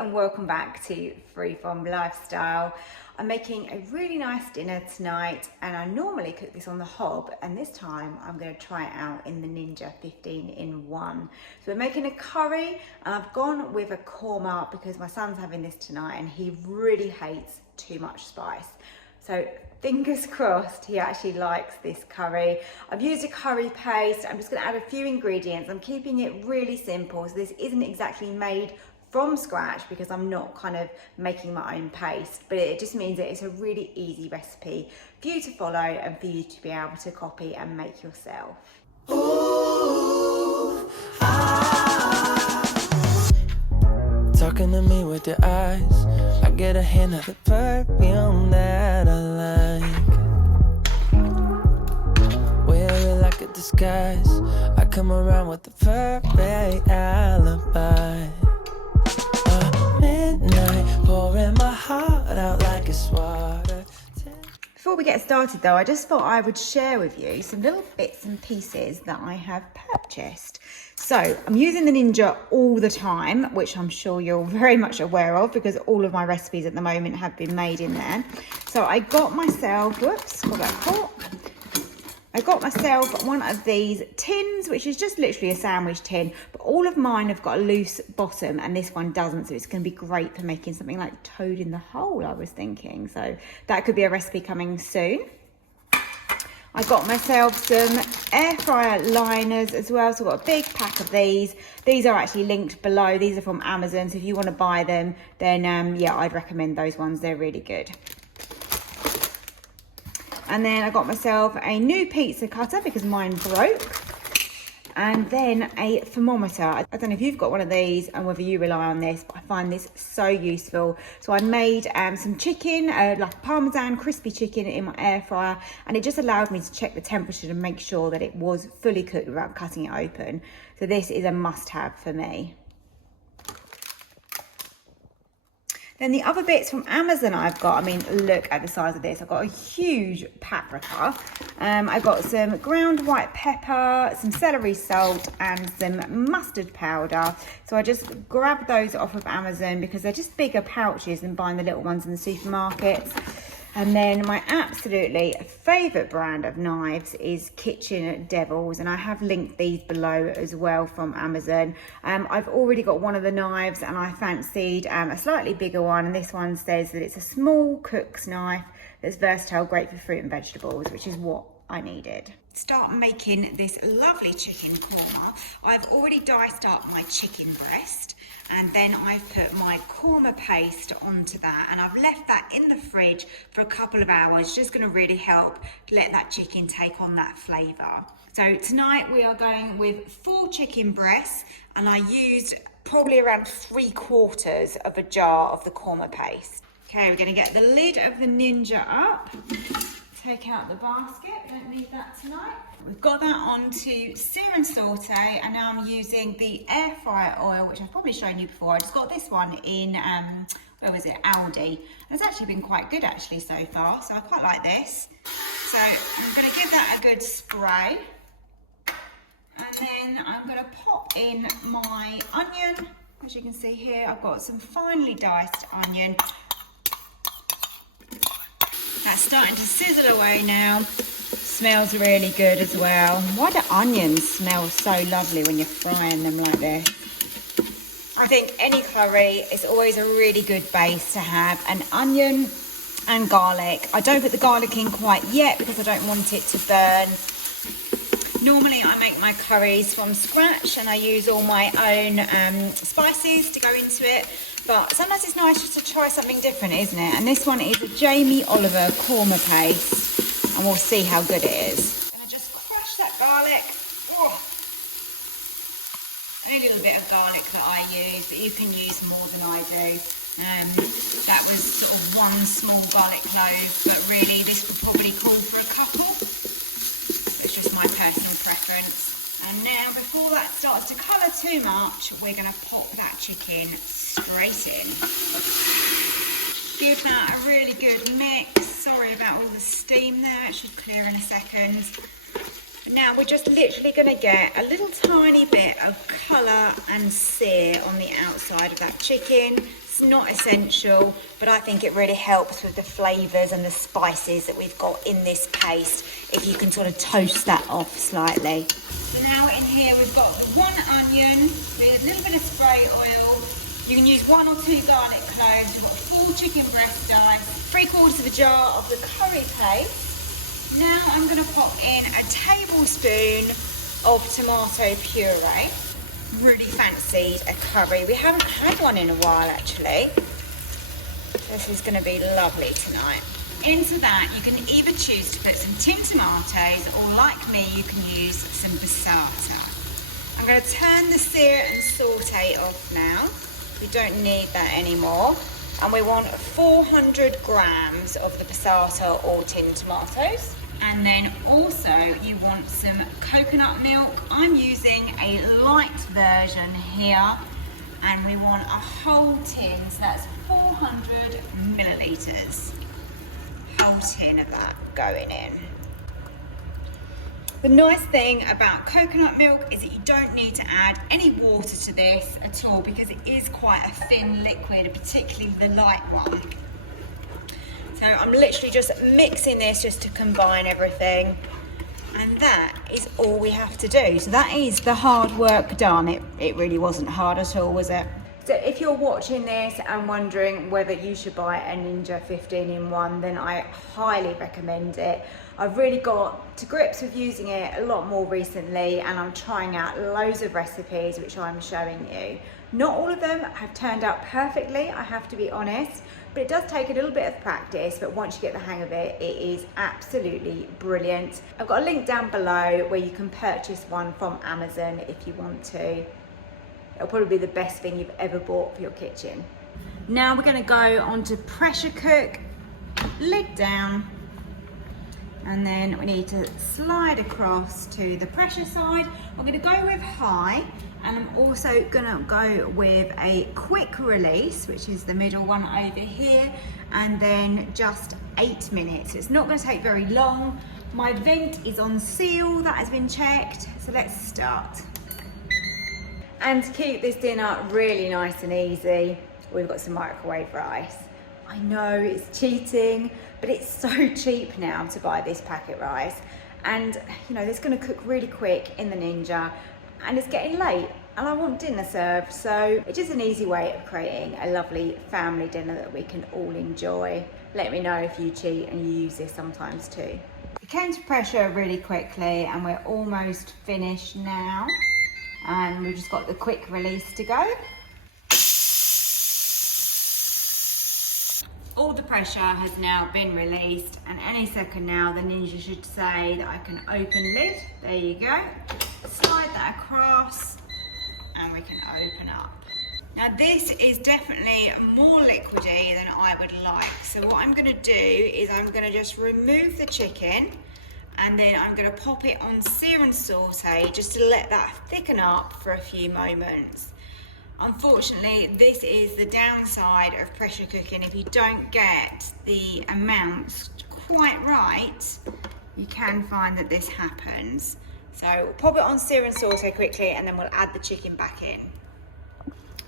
and welcome back to Freeform Lifestyle. I'm making a really nice dinner tonight, and I normally cook this on the hob, and this time I'm going to try it out in the Ninja 15-in-1. So we're making a curry, and I've gone with a korma because my son's having this tonight and he really hates too much spice. So fingers crossed he actually likes this curry. I've used a curry paste. I'm just going to add a few ingredients. I'm keeping it really simple, so this isn't exactly made from scratch because I'm not kind of making my own paste, but it just means that it's a really easy recipe for you to follow and for you to be able to copy and make yourself. Ooh, talking to me with your eyes, I get a hint of the perfume that I like. Wear it like a disguise, I come around with the perfect alibi. Midnight, pouring my heart out like it's water. Before we get started though, I just thought I would share with you some little bits and pieces that I have purchased. So I'm using the Ninja all the time, which I'm sure you're very much aware of because all of my recipes at the moment have been made in there. So I got myself, whoops, got that caught. I got myself one of these tins, which is just literally a sandwich tin, but all of mine have got a loose bottom and this one doesn't, so it's going to be great for making something like toad in the hole, I was thinking. So that could be a recipe coming soon. I got myself some air fryer liners as well, so I've got a big pack of these. These are actually linked below. These are from Amazon, so if you want to buy them, then yeah, I'd recommend those ones. They're really good. And then I got myself a new pizza cutter because mine broke. And then a thermometer. I don't know if you've got one of these and whether you rely on this, but I find this so useful. So I made some chicken, like Parmesan crispy chicken in my air fryer, and it just allowed me to check the temperature to make sure that it was fully cooked without cutting it open. So this is a must-have for me. Then the other bits from Amazon I've got, I mean, look at the size of this. I've got a huge paprika. I've got some ground white pepper, some celery salt, and some mustard powder. So I just grabbed those off of Amazon because they're just bigger pouches than buying the little ones in the supermarkets. And then my absolutely favourite brand of knives is Kitchen Devils, and I have linked these below as well from Amazon. I've already got one of the knives and I fancied a slightly bigger one, and this one says that it's a small cook's knife that's versatile, great for fruit and vegetables, which is what I needed. Start making this lovely chicken korma. I've already diced up my chicken breast, and then I've put my korma paste onto that, and I've left that in the fridge for a couple of hours, just going to really help let that chicken take on that flavour. So tonight we are going with 4 chicken breasts, and I used probably around 3/4 of a jar of the korma paste. Okay, we're going to get the lid of the Ninja up. Take out the basket, don't need that tonight. We've got that onto Sear and Saute, and now I'm using the air fryer oil, which I've probably shown you before. I just got this one in, where was it, Aldi. And it's actually been quite good actually so far, so I quite like this. So I'm gonna give that a good spray. And then I'm gonna pop in my onion. As you can see here, I've got some finely diced onion. That's starting to sizzle away now. Smells really good as well. Why do onions smell so lovely when you're frying them like this? I think any curry is always a really good base to have an onion and garlic. I don't put the garlic in quite yet because I don't want it to burn. Normally I make my curries from scratch and I use all my own spices to go into it. But sometimes it's nice just to try something different, isn't it? And this one is a Jamie Oliver korma paste, and we'll see how good it is. And I just crush that garlic. Oh. Only a little bit of garlic that I use, but you can use more than I do. That was sort of 1 small garlic clove, but really this would probably call for a couple. It's just my personal preference. And now, before that starts to colour too much, we're going to pop that chicken straight in. Give that a really good mix. Sorry about all the steam there, it should clear in a second. Now we're just literally going to get a little tiny bit of colour and sear on the outside of that chicken. It's not essential, but I think it really helps with the flavours and the spices that we've got in this paste, if you can sort of toast that off slightly. So now in here we've got 1 onion with a little bit of spray oil. You can use 1 or 2 garlic cloves. We've got 4 chicken breast dice, 3/4 of a jar of the curry paste. Now I'm going to pop in a tablespoon of tomato puree. Really fancied a curry. We haven't had one in a while actually. This is going to be lovely tonight. Into that you can either choose to put some tinned tomatoes, or like me you can use some passata. I'm going to turn the sear and saute off now. We don't need that anymore. And we want 400 grams of the passata or tinned tomatoes. And then also you want some coconut milk. I'm using a light version here, and we want a whole tin, so that's 400 millilitres. Whole tin of that going in. The nice thing about coconut milk is that you don't need to add any water to this at all, because it is quite a thin liquid, particularly the light one. So I'm literally just mixing this just to combine everything, and that is all we have to do. So that is the hard work done. It really wasn't hard at all, was it? So if you're watching this and wondering whether you should buy a Ninja 15-in-1, then I highly recommend it. I've really got to grips with using it a lot more recently, and I'm trying out loads of recipes which I'm showing you. Not all of them have turned out perfectly, I have to be honest, but it does take a little bit of practice, but once you get the hang of it, it is absolutely brilliant. I've got a link down below where you can purchase one from Amazon if you want to. It'll probably be the best thing you've ever bought for your kitchen. Now we're going to go on to pressure cook, lid down, and then we need to slide across to the pressure side. I'm going to go with high, and I'm also going to go with a quick release, which is the middle one over here, and then just 8 minutes. It's not going to take very long. My vent is on seal, that has been checked, so let's start. And to keep this dinner really nice and easy, we've got some microwave rice. I know it's cheating, but it's so cheap now to buy this packet rice. And you know, it's gonna cook really quick in the Ninja, and it's getting late and I want dinner served. So it's just an easy way of creating a lovely family dinner that we can all enjoy. Let me know if you cheat and you use this sometimes too. It came to pressure really quickly and we're almost finished now. And we've just got the quick release to go. All the pressure has now been released, and any second now the Ninja should say that I can open lid. There you go. Slide that across and we can open up. Now this is definitely more liquidy than I would like. So what I'm gonna do is I'm gonna just remove the chicken, and then I'm going to pop it on sear and saute just to let that thicken up for a few moments. Unfortunately, this is the downside of pressure cooking. If you don't get the amounts quite right, you can find that this happens. So we'll pop it on sear and saute quickly, and then we'll add the chicken back in.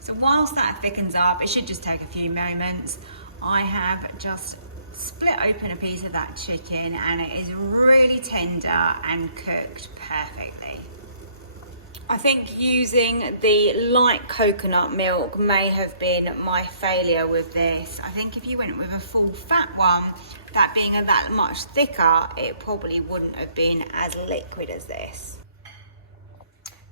So whilst that thickens up, it should just take a few moments. I have just split open a piece of that chicken, and it is really tender and cooked perfectly. I think using the light coconut milk may have been my failure with this. I think if you went with a full fat one, that being that much thicker, it probably wouldn't have been as liquid as this.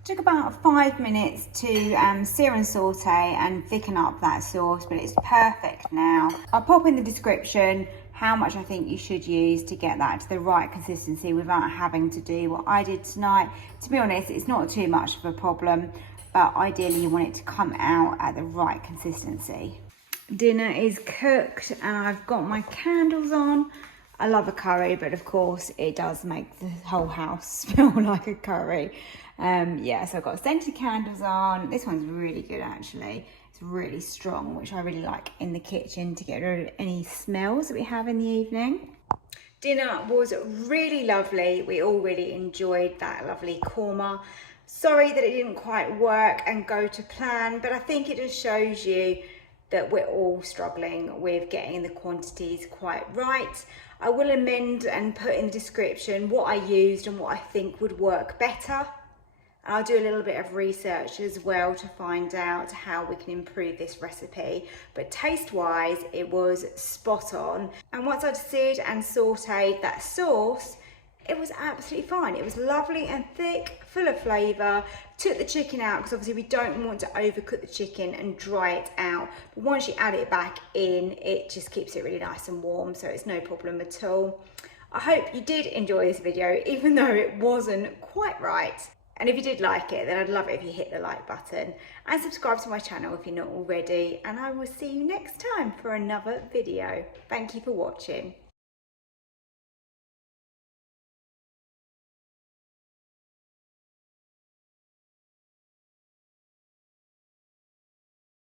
Took about 5 minutes to sear and saute and thicken up that sauce, but it's perfect now. I'll pop in the description how much I think you should use to get that to the right consistency without having to do what I did tonight. To be honest, it's not too much of a problem, but ideally you want it to come out at the right consistency. Dinner is cooked and I've got my candles on. I love a curry, but of course it does make the whole house smell like a curry. Yeah, so I've got scented candles on. This one's really good actually. It's really strong, which I really like in the kitchen to get rid of any smells that we have in the evening. Dinner was really lovely. We all really enjoyed that lovely korma. Sorry that it didn't quite work and go to plan, but I think it just shows you that we're all struggling with getting the quantities quite right. I will amend and put in the description what I used and what I think would work better. I'll do a little bit of research as well to find out how we can improve this recipe. But taste-wise, it was spot on. And once I'd seared and sauteed that sauce, it was absolutely fine. It was lovely and thick, full of flavour. Took the chicken out because obviously we don't want to overcook the chicken and dry it out. But once you add it back in, it just keeps it really nice and warm, so it's no problem at all. I hope you did enjoy this video, even though it wasn't quite right. And if you did like it, then I'd love it if you hit the like button and subscribe to my channel if you're not already. And I will see you next time for another video. Thank you for watching.